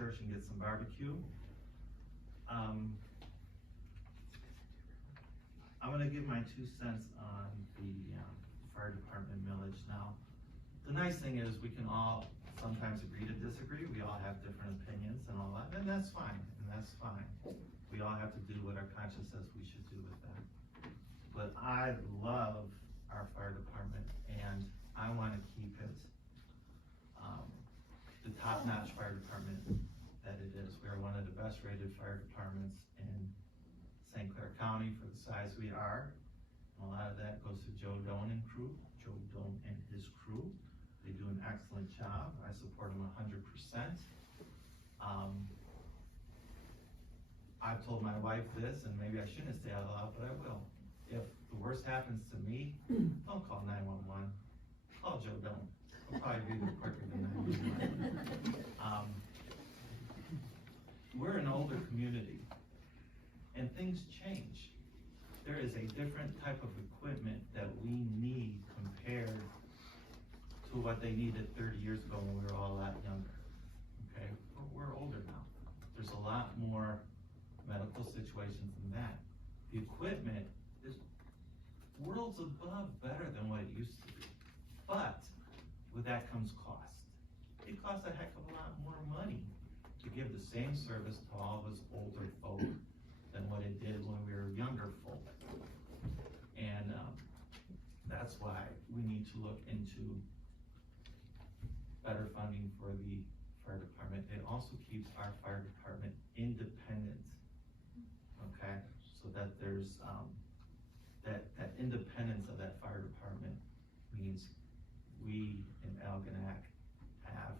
church and get some barbecue. I'm gonna give my 2 cents on the fire department millage now. The nice thing is we can all sometimes agree to disagree. We all have different opinions and all that, and that's fine, We all have to do what our conscience says we should do with that. But I love our fire department, and I wanna keep it the top-notch fire department that it is. We are one of the best rated fire departments in St. Clair County for the size we are. And a lot of that goes to Joe Doan and crew, Joe Doan and his crew. They do an excellent job. I support them 100%. I've told my wife this, and maybe I shouldn't say it out loud, but I will. If the worst happens to me, don't call 911. Call Joe Doan. It'll probably be quicker than 911. We're an older community, and things change. There is a different type of equipment that we need compared to what they needed 30 years ago when we were all a lot younger, okay? But we're older now. There's a lot more medical situations than that. The equipment is worlds above better than what it used to be. But with that comes cost. It costs a heck of a lot more money to give the same service to all of us older folk than what it did when we were younger folk. And that's why we need to look into better funding for the fire department. It also keeps our fire department independent, okay? So that there's that independence of that fire department means we in Algonac have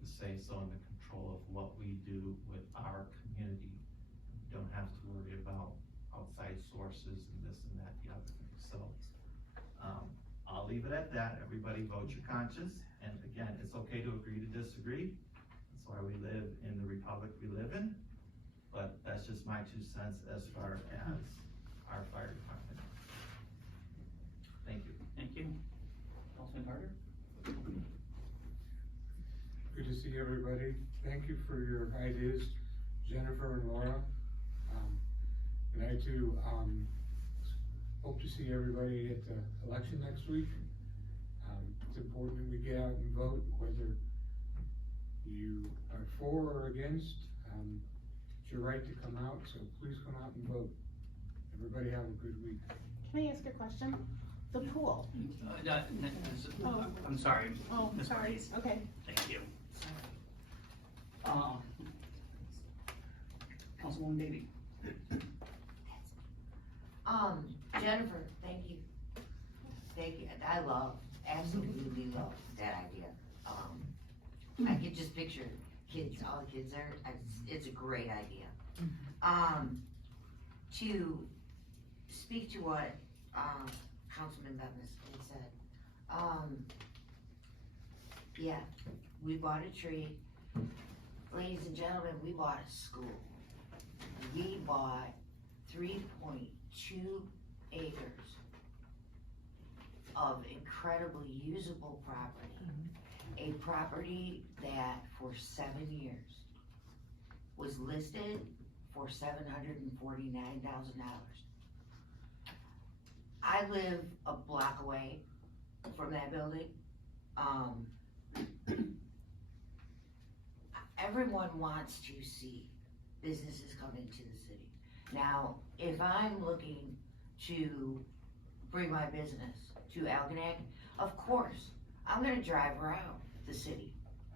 the say so in the control of what we do with our community. We don't have to worry about outside sources and this and that, the other thing. So I'll leave it at that. Everybody vote your conscience. And again, it's okay to agree to disagree. That's why we live in the republic we live in. But that's just my 2 cents as far as our fire department. Thank you. Thank you. Councilman Carter? Good to see everybody. Thank you for your ideas, Jennifer and Laura. And I too hope to see everybody at the election next week. It's important that we get out and vote, whether you are for or against. It's your right to come out, so please come out and vote. Everybody have a good week. Can I ask a question? The pool. I'm sorry. Oh, Ms. sorry. Marquez. Okay. Thank you. Councilwoman Davey. Jennifer, thank you. Thank you. I absolutely love that idea. I could just picture kids, all the kids there. It's a great idea. To speak to what, Councilman Bemis had said, yeah, we bought a tree. Ladies and gentlemen, we bought a school. We bought 3.2 acres of incredibly usable property. A property that for 7 years was listed for $749,000. I live a block away from that building. Everyone wants to see businesses come into the city. Now, if I'm looking to bring my business to Algonac, of course, I'm gonna drive around the city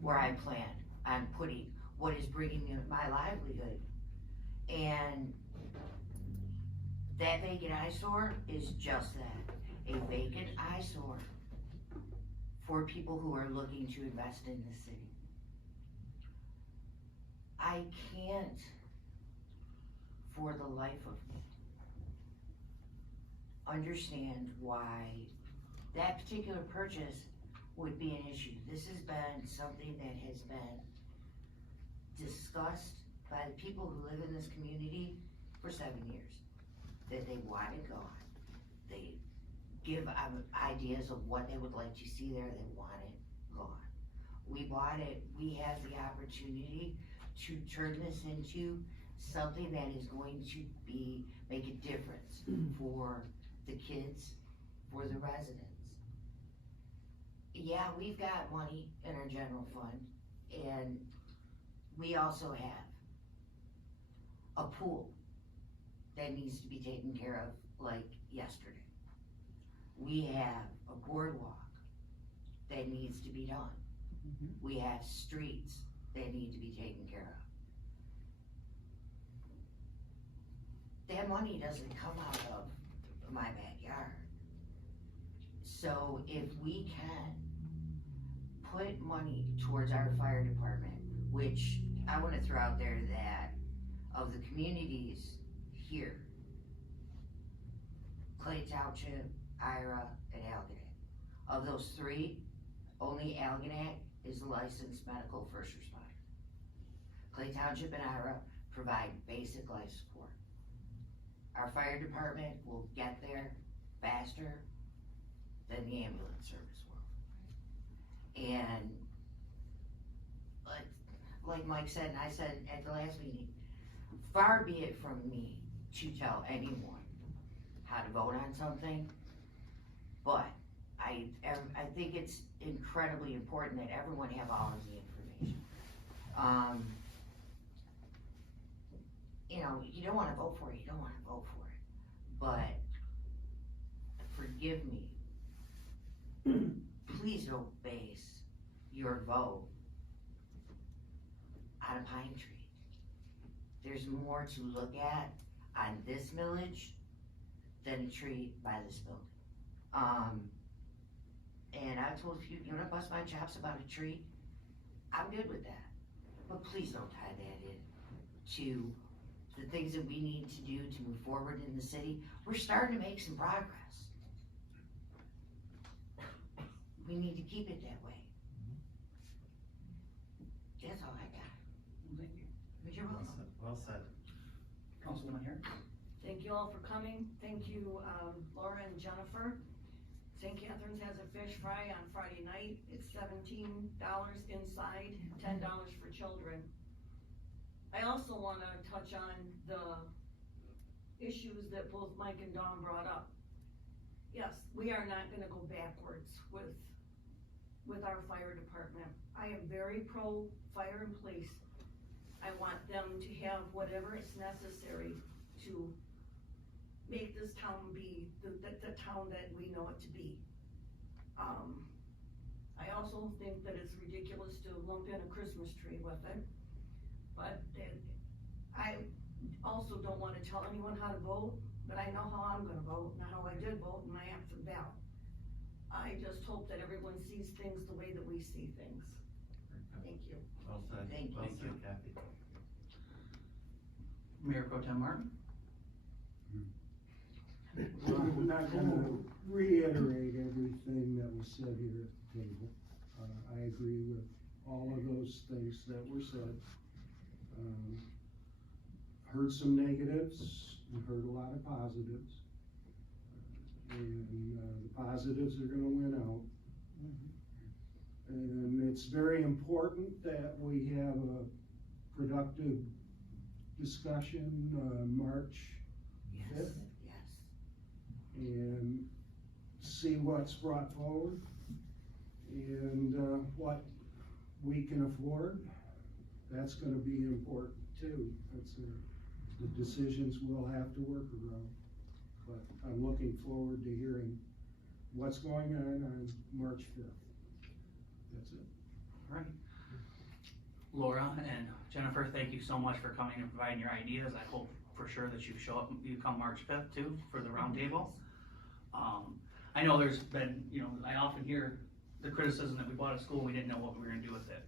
where I plan on putting what is bringing me my livelihood. And that vacant eyesore is just that, a vacant eyesore for people who are looking to invest in the city. I can't, for the life of me, understand why that particular purchase would be an issue. This has been something that has been discussed by the people who live in this community for 7 years, that they want it gone. They give ideas of what they would like to see there, they want it gone. we bought it, we have the opportunity to turn this into something that is going to make a difference for the kids, for the residents. Yeah, we've got money in our general fund, and we also have a pool that needs to be taken care of like yesterday. We have a boardwalk that needs to be done. We have streets that need to be taken care of. That money doesn't come out of my backyard. So if we can put money towards our fire department, which I wanna throw out there that of the communities here, Clay Township, Ira, and Algonac, of those three, only Algonac is a licensed medical first responder. Clay Township and Ira provide basic life support. Our fire department will get there faster than the ambulance service will. And like Mike said, and I said at the last meeting, far be it from me to tell anyone how to vote on something, but I think it's incredibly important that everyone have all of the information. You know, you don't wanna vote for it, you don't wanna vote for it, but forgive me, please don't base your vote on a pine tree. There's more to look at on this millage than a tree by this building. And I told you, you wanna bust my chops about a tree? I'm good with that, but please don't tie that in to the things that we need to do to move forward in the city. We're starting to make some progress. We need to keep it that way. That's all I got. Thank you. But you're welcome. Well said. Councilwoman here. Thank you all for coming. Thank you, Laura and Jennifer. St. Catherine's has a fish fry on Friday night. It's $17 inside, $10 for children. I also wanna touch on the issues that both Mike and Dawn brought up. Yes, we are not gonna go backwards with our fire department. I am very pro fire and police. I want them to have whatever is necessary to make this town be the town that we know it to be. I also think that it's ridiculous to lump in a Christmas tree with it, but I also don't wanna tell anyone how to vote, but I know how I'm gonna vote, and how I did vote in my absent ballot. I just hope that everyone sees things the way that we see things. Thank you. Well said. Thank Well you. said, Kathy. Mayor Pro Tem Martin. I'm not gonna reiterate everything that was said here at the table. I agree with all of those things that were said. Heard some negatives and heard a lot of positives. And the positives are gonna win out. And it's very important that we have a productive discussion on March Yes, 5th. yes. And see what's brought forward and what we can afford. That's gonna be important too. That's the decisions we'll have to work around. But I'm looking forward to hearing what's going on March 5th. That's it. All right. Laura and Jennifer, thank you so much for coming and providing your ideas. I hope for sure that you show up, you come March 5th too, for the roundtable. I know there's been, you know, I often hear the criticism that we bought a school and we didn't know what we were gonna do with it.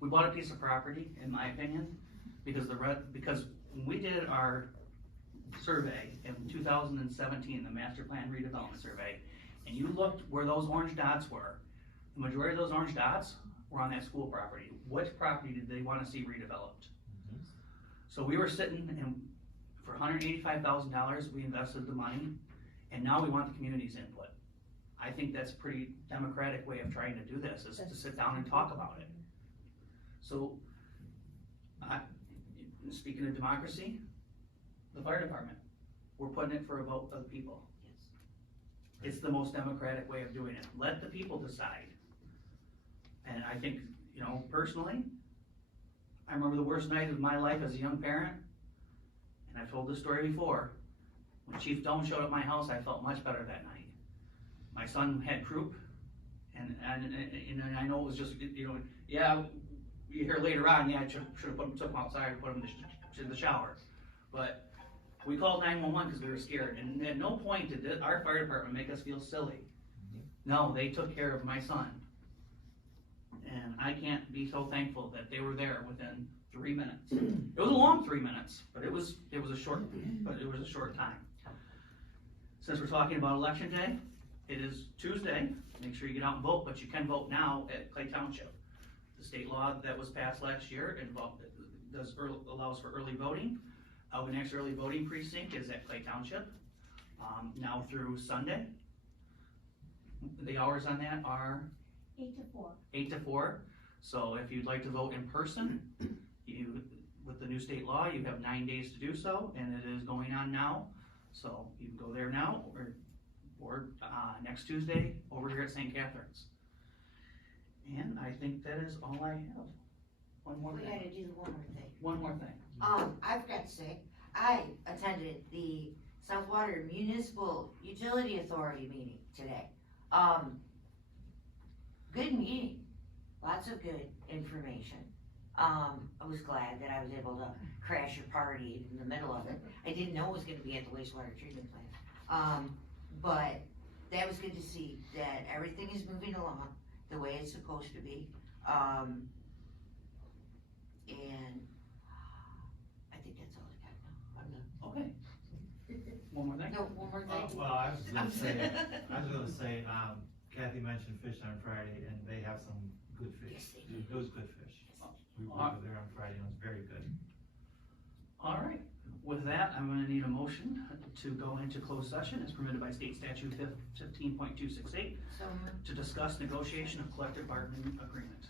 We bought a piece of property, in my opinion, because when we did our survey in 2017, the master plan redevelopment survey, and you looked where those orange dots were, the majority of those orange dots were on that school property. Which property did they wanna see redeveloped? So we were sitting and for $185,000, we invested the money, and now we want the community's input. I think that's a pretty democratic way of trying to do this, is to sit down and talk about it. So, speaking of democracy, the fire department, we're putting it for a vote of the people. It's the most democratic way of doing it. Let the people decide. And I think, you know, personally, I remember the worst night of my life as a young parent, and I've told this story before. When Chief Doan showed up at my house, I felt much better that night. My son had croup, and I know it was just, you know, yeah, you hear later on, yeah, I should have took him outside and put him in the shower. But we called 911 because we were scared, and at no point did our fire department make us feel silly. No, they took care of my son. And I can't be so thankful that they were there within 3 minutes. It was a long 3 minutes, but it was a short time. Since we're talking about election day, it is Tuesday. Make sure you get out and vote, but you can vote now at Clay Township. The state law that was passed last year allows for early voting. Algonac early voting precinct is at Clay Township, now through Sunday. The hours on that are 8 to 4. 8 to 4. So if you'd like to vote in person, with the new state law, you have 9 days to do so, and it is going on now. So you can go there now, or next Tuesday over here at St. Catherine's. And I think that is all I have. One more We thing. gotta do one more thing. One more thing. I forgot to say, I attended the South Water Municipal Utility Authority meeting today. Good meeting, lots of good information. I was glad that I was able to crash your party in the middle of it. I didn't know it was gonna be at the wastewater treatment plant. But that was good to see that everything is moving along the way it's supposed to be. And I think that's all I got now. I'm done. Okay. One more thing. No, one more thing. Well, I was gonna say, Kathy mentioned fish on Friday, and they have some good Yes, fish. they do. It was good fish. We were over there on Friday, and it was very good. All right. With that, I'm gonna need a motion to go into closed session as permitted by state statute 15.268 So, to discuss negotiation of collective bargaining agreement.